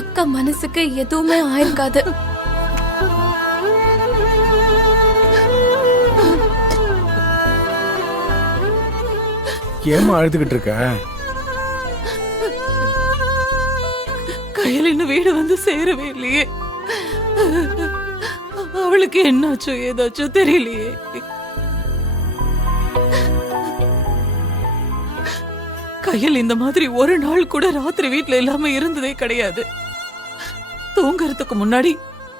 அக்கா மனசுக்கு எதுவுமே ஆயிருக்காது. ஏமா அழுதுகிட்டு இருக்க? கையில் இன்னும் வீடு வந்து சேரவே இல்லையே. அவளுக்கு என்னாச்சோ ஏதாச்சோ தெரியலையே. கையில் இந்த மாதிரி ஒரு நாள் கூட ராத்திரி வீட்டுல இல்லாம இருந்ததே கிடையாது. தூங்கறதுக்கு முன்னாடி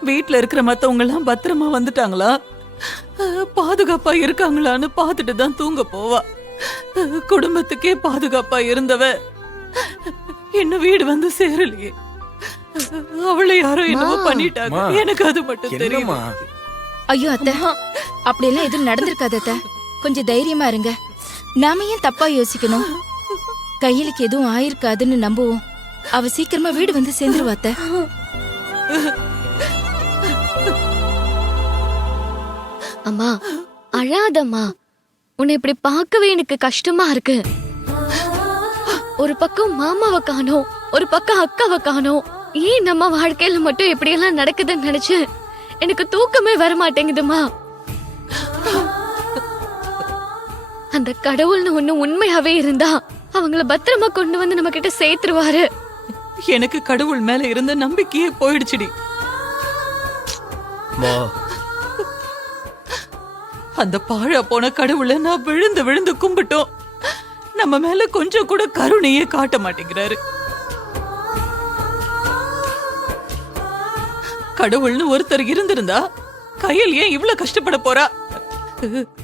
வீட்டுல இருக்கிற மத்தவங்க எல்லாம் பத்திரமா வந்துட்டாங்களா, பாதுகாப்பா இருக்காங்களான்னு பாத்துட்டு தான் தூங்க போவா. குடும்பத்துக்கே பாதுகாப்பா இருந்தவ இன்னும் வீடு வந்து சேரலையே. அவளை யாரோ என்னமோ அம்மா. பண்ணிட்டாங்க. அம்மா. எனக்கு அது மட்டும் தெரியும். என்னம்மா ஐயோ அத்தை, அப்படியெல்லாம் எதுவும் நடந்திருக்காது அத்தை. கொஞ்சம் தைரியமா இருங்க. நாம ஏன் தப்பா யோசிக்கணும்? கையிலுக்கு எதுவும் ஆயிருக்காதுன்னு நம்புவோம். அவ சீக்கிரமா வீடு வந்து சேர்ந்துருவா அத்தை. அம்மா அழாதம்மா. உன்னை இப்படி பார்க்கவே எனக்கு கஷ்டமா இருக்கு. ஒரு பக்கம் மாமாவை காணோம், ஒரு பக்கம் அக்காவை காணோம். ஏன் நம்ம வாழ்க்கையில மட்டும் இப்படி எல்லாம் நடக்குதுன்னு நினைச்சு எனக்கு தூக்கமே வர மாட்டேங்குதுமா. அந்த கடவுள்னு ஒண்ணு உண்மையாவே இருந்தா அவங்கள பத்திரமா கொண்டு வந்து நம்ம கிட்ட சேர்த்துருவாரு. எனக்கு கடவுள் மேல இருந்த நம்பிக்கையே போயிடுச்சுடி. அம்மா, அந்த பாழா போன கடவுளை நான் விழுந்து விழுந்து கும்பிட்டோம். நம்ம மேல கொஞ்சம் கூட கருணையே காட்ட மாட்டேங்கிறாரு. கடவுள்னு ஒருத்தர் இருந்திருந்தா கையில் ஏன் இவ்வளவு கஷ்டப்பட போறா?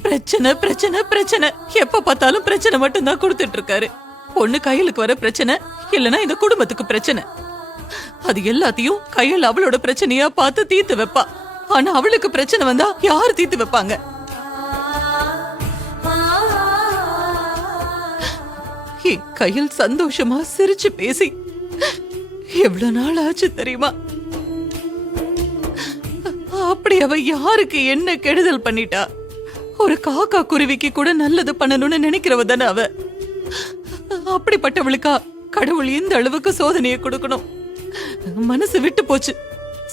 பிரச்சனை பிரச்சனை பிரச்சனை, எப்ப பார்த்தாலும் பிரச்சனை மட்டும் தான் கொடுத்துட்டு இருக்காரு. பொண்ணு கையலுக்கு வர பிரச்சனை, இல்லனா இந்த குடும்பத்துக்கு பிரச்சனை. அது எல்லாத்தையும் கையில் அவளோட பிரச்சனையா பார்த்து தீர்த்து வைப்பா. ஆனா அவளுக்கு பிரச்சனை வந்தா யாரு தீர்த்து வைப்பாங்க? கையில் சந்தோஷமா சிரிச்சு பேசி எவ்வளவு நாள் ஆச்சு தெரியுமா? அப்படி அவ யாருக்கு என்ன கெடுதல் பண்ணிட்டா? ஒரு காக்கா குருவிக்கு கூட நல்லது பண்ணணும்னு நினைக்கிறவ தானே அவ. அப்படிப்பட்டவளுக்கா கடவுள் இந்த அளவுக்கு சோதனையை கொடுக்கணும்? மனசு விட்டு போச்சு.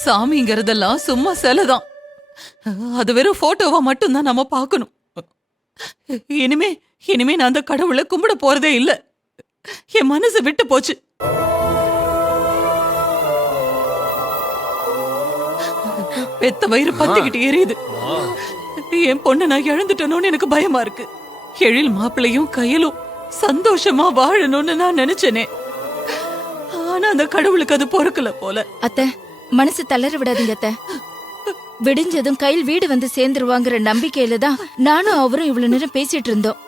சாமிங்கிறதெல்லாம் சும்மா சிலைதான். அது வெறும் போட்டோவா மட்டும்தான் நம்ம பார்க்கணும். இனிமே இனிமே நான் அந்த கடவுளை கும்பிட போறதே இல்ல. என் மனசு விட்டு போச்சு. பெத்த வயிறு பத்திக்கிட்டு எரியுது. என் பொண்ணு நான் இழந்துட்டேனோன்னு எனக்கு பயமா இருக்கு. எழில் மாப்பிள்ளையும் கையிலும் சந்தோஷமா வாழணும்னு நான் நினைச்சேனே. ஆனா அந்த கடவுளுக்கு அது பொறுக்கல போல. அத்தை, மனசு தளர விடாதீங்க அத்தை. விடிஞ்சதும் கையில் வீடு வந்து சேர்ந்துருவாங்கிற நம்பிக்கையில தான் நானும் அவரும் இவ்வளவு நேரம் பேசிட்டு இருந்தோம்.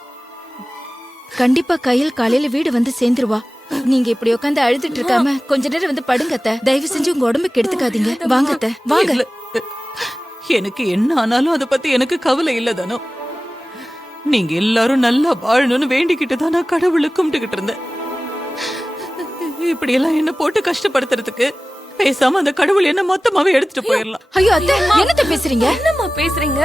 கண்டிப்பா கையில் காலையில வீடு வந்து சேர்ந்துருவா. நீங்க இப்படி உட்காந்து அழுதுட்டு இருக்காம கொஞ்ச நேரம் வந்து படுங்க அத்தை. தயவு செஞ்சு உங்க உடம்புக்கு எடுத்துக்காதீங்க. வாங்க அத்தை, வாங்க. இல்ல, எனக்கு என்ன ஆனாலும் அதை பத்தி எனக்கு கவலை இல்ல தானோ. நீங்க எல்லாரும் நல்லா வாழணும்னு வேண்டிக்கிட்டு தான் நான் கடவுளை கும்பிட்டுக்கிட்டு இருந்தேன். இப்படி எல்லாம் என்ன போட்டு கஷ்டப்படுத்துறதுக்கு பேசாம அந்த கடவுள் என்ன மொத்தமாவே எடுத்துட்டு போயிடலாம். ஐயோ அத்தை, என்னத்த பேசுறீங்க? என்னம்மா பேசுறீங்க?